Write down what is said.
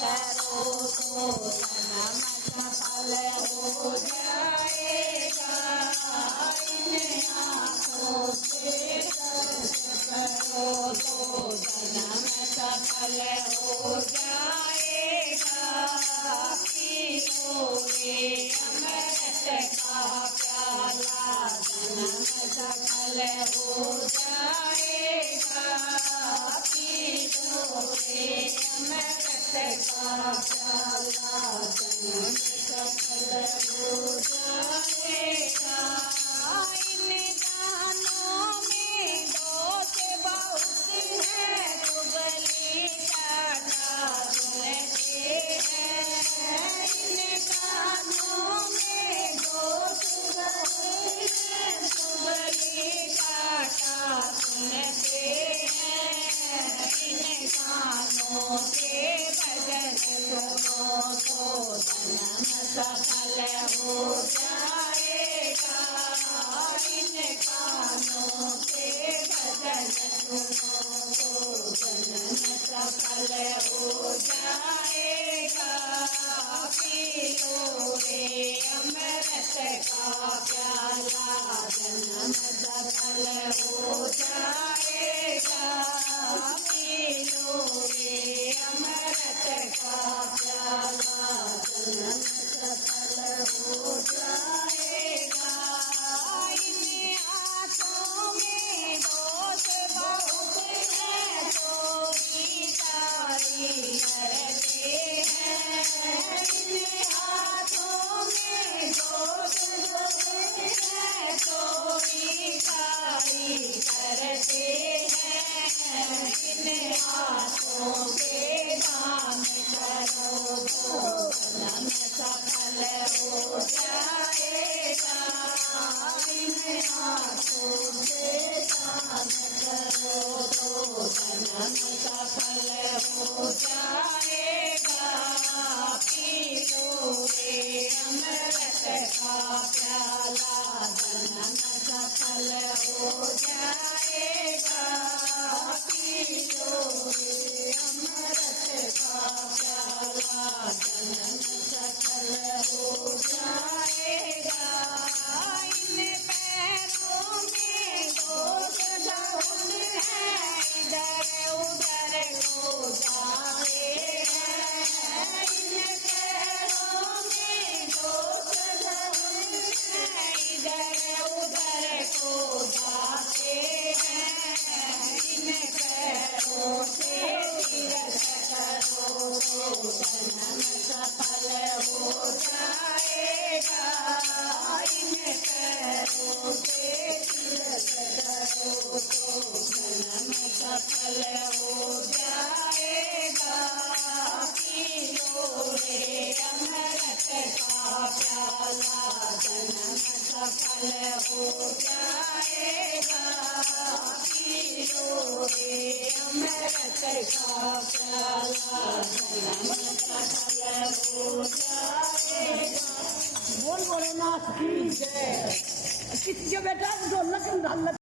करो तो जन्म सफल हो जाएगा। इन आँखों से दर्श करो तो जन्म सफल हो जाएगा। पियोगे अमृत का प्याला जन्म सफल हो जाएगा। पियोगे अमृत का प्याला जन्म सफल हो जाएगा। इन गानों में दोष बहुत है, चुगली टाटा सुनते हैं। इन गानों में दोष बहुत है, चुगली टाटा सुनते हैं। इन गानों के भजन सुनो तो जन्म सफल हो जाएगा। इन कानों के भजन सुनो तो जन्म सफल हो जाएगा। पियोगे अमृत का प्याला जन्म सफल हो जाएगा। पियोगे अमृत का प्याला जन्म सफल हो जाएगा। इन आँखों में दोष बहुत है, तो विचारी करते हैं। इन आँखों में दोष बहुत है, तो विचारी करते हैं। इन आँखों के दान करो तो जन्म सफल